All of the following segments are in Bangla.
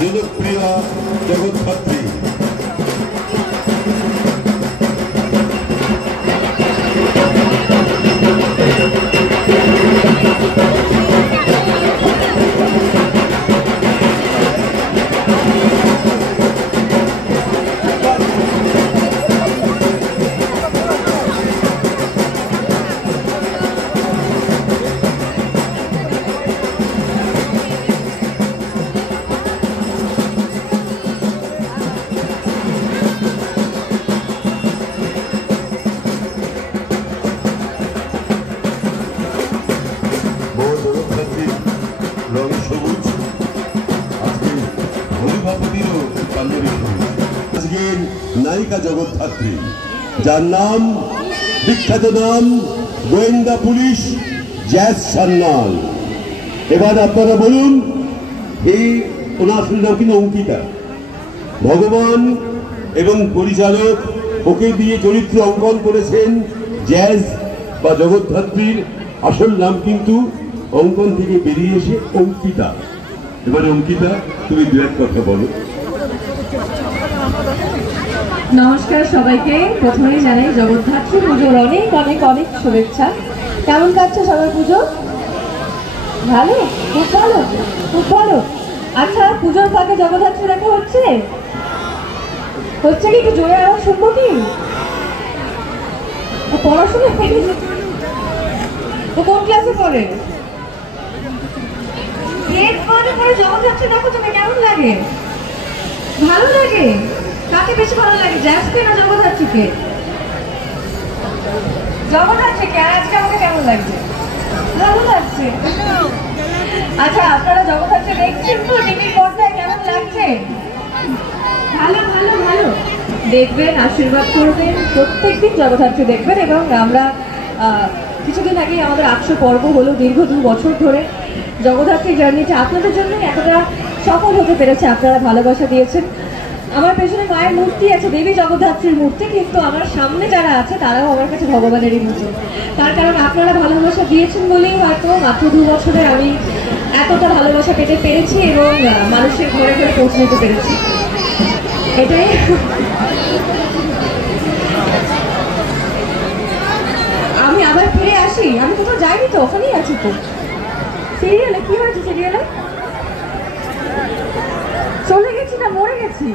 জনপ্রিয়া জগদ্ধাত্রী। রং সবুজ, আজকে হরিভাবতীরও পাঞ্জাবি সবুজ। আজকের নায়িকা জগদ্ধাত্রী, যার নাম বিখ্যাত নাম গোয়েন্দা পুলিশ জ্যাজ সান্যাল। এবার আপনারা বলুন, এই ওনার নাম কিন্তু অঙ্কিতা। ভগবান এবং পরিচালক ওকে দিয়ে চরিত্র অঙ্কন করেছেন জ্যাজ বা জগদ্ধাত্রীর আসল নাম কিন্তু অঙ্কন থেকে বেরিয়ে এসে অঙ্কিতা। এবারে অঙ্কিতা, তুমি দু এক কথা বলো। নমস্কার সবাইকে। প্রথমেই জানাই জগদ্ধাত্রী পুজোর অনেক অনেক অনেক শুভেচ্ছা। কেমন কাটছে সবার পুজো? ভালো, খুব ভালো, খুব ভালো। আচ্ছা, পুজোর ফাঁকে জগদ্ধাত্রী দেখা হচ্ছে? হচ্ছে কি? একটু জোরে আওয়াজ শুনবো কি? পড়াশোনা ও কোন ক্লাসে পড়ে? জগদ্ধাত্রী দেখো তুমি, কেমন লাগে? ভালো লাগে? কাকে বেশি ভালো লাগে, জ্যাজকে না জগদ্ধাত্রীকে? জগদ্ধাত্রীকে। আর আজকে আমাকে কেমন লাগছে? ভালো লাগছে। আচ্ছা, আপনারা জগদ্ধাত্রী দেখছেন তো টিভির পর্দায়? কেমন লাগছে? ভালো ভালো ভালো। দেখবেন, আশীর্বাদ করবেন, প্রত্যেকদিন জগদ্ধাত্রী দেখবেন। এবং আমরা কিছুদিন আগে আমাদের 800 পর্ব হলো, দীর্ঘ 2 বছর ধরে জগদ্ধাত্রী জার্নিটা আপনাদের জন্য এতটা সফল হতে পেরেছে। আপনারা ভালোবাসা দিয়েছেন। আমার পেছনে মায়ের মূর্তি আছে, দেবী জগদ্ধাত্রীর মূর্তি, কিন্তু আমার সামনে যারা আছে তারাও আমার কাছে ভগবানেরই মূর্তি। তার কারণ আপনারা ভালোবাসা দিয়েছেন বলেই হয়তো মাত্র 2 বছরে আমি এতটা ভালোবাসা পেতে পেরেছি এবং মানুষের ঘরে ঘরে পৌঁছে নিতে পেরেছি। এটাই আমি আবার ফিরে আসি। আমি কোথাও যাইনি তো, ওখানেই আছি তো। সিরিয়ালে কি হয়েছে? সিরিয়ালে চলে গেছি না মরে গেছি?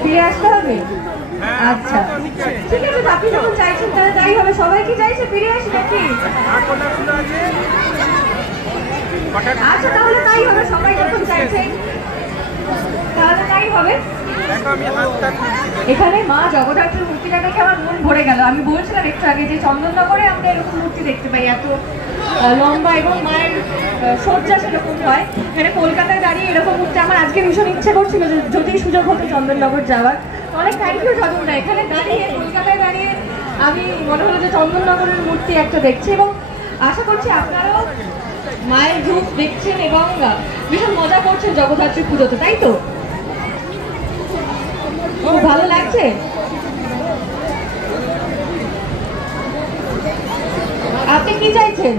ফিরে আসতে হবে। আচ্ছা ঠিক আছে, আপনি যখন চাইছেন তাহলে তাই হবে। সবাই কি চাইছে ফিরে আসি নাকি? আচ্ছা তাহলে তাই হবে, সবাই যখন চাইছেন তাহলে তাই হবে। এখানে মা জগদ্ধাত্রীর মূর্তিটা দেখে আমার মন ভরে গেল। আমি বলছিলাম একটু আগে যে চন্দননগরে আমরা এরকম মূর্তি দেখতে পাই, এত লম্বা, এবং মায়ের সজ্জা সেরকম হয়। এখানে কলকাতায় দাঁড়িয়ে এরকম মূর্তি আমার আজকে ভীষণ ইচ্ছে করছিল যদি সুযোগ হতো চন্দননগর যাওয়ার। অনেক থ্যাংক ইউ চন্দনদা। এখানে দাঁড়িয়ে, কলকাতায় দাঁড়িয়ে আমি মনে হলো যে চন্দননগরের মূর্তি একটা দেখছি। এবং আশা করছি আপনারাও মায়ের রূপ দেখছেন এবং ভীষণ মজা করছেন জগদ্ধাত্রী পুজোতে, তাই তো? খুব ভালো লাগছে। আপনি কি চাইছেন?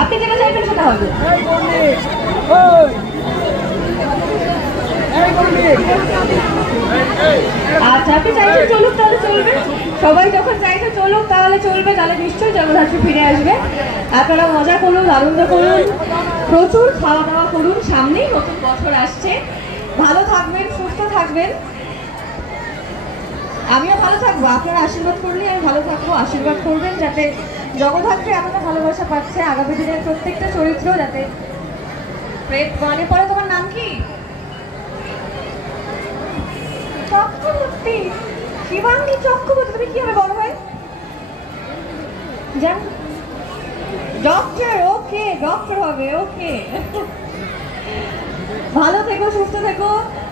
আপনি যেটা চাইবেন সেটা হবে। আচ্ছা, আপনি চাইছেন চলুক তাহলে চলবে। সবাই যখন চাইছে চলুক তাহলে চলবে, তাহলে নিশ্চয়ই জগদ্ধাত্রী ফিরে আসবে। আপনারা মজা করুন, আনন্দ করুন, প্রচুর খাওয়া দাওয়া করুন। সামনেই নতুন বছর আসছে। ভালো থাকবেন, সুস্থ থাকবেন। আমিও ভালো থাকবো। আপনারা আশীর্বাদ করলে আমি ভালো থাকবো। আশীর্বাদ করবেন যাতে জগদ্ধাত্রী এতটা ভালোবাসা পাচ্ছে, আগামী দিনের প্রত্যেকটা চরিত্র যাতে মনে পড়ে। তোমার নাম কি? চক্রবর্তী, শিবাঙ্গী চক্রবর্তী। তুমি কি হবে বড় হয়? জান ডক্টর। ওকে, ডক্টর হবে। ওকে, ভালো থেকো, সুস্থ থেকো,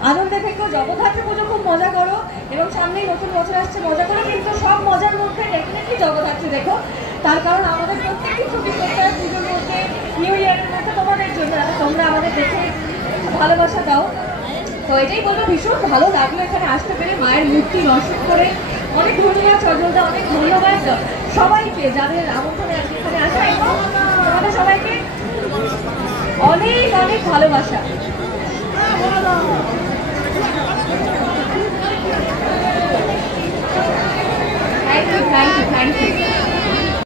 আনন্দে থেকো। জগদ্ধাত্রী পুজো খুব মজা করো এবং সামনেই নতুন বছর আসছে, মজা করো। কিন্তু সব মজার মধ্যে ডেফিনেটলি জগদ্ধাত্রী দেখো। তার কারণ আমাদের প্রত্যেকটি ছবি করতে হয় পুজোর মধ্যে, নিউ ইয়ারের মধ্যে, তোমাদের জন্য, যাতে তোমরা আমাদের দেখে ভালোবাসা দাও। তো এটাই বলবো, ভীষণ ভালো লাগলো এখানে আসতে পেরে, মায়ের মূর্তি দর্শন করে। অনেক ধন্যবাদ সজলদা, অনেক ধন্যবাদ সবাইকে যাদের আমন্ত্রণে আজকে এখানে আসা, এবং তোমাদের সবাইকে অনেক অনেক অনেক ভালোবাসা। Thank you, thank you, thank you.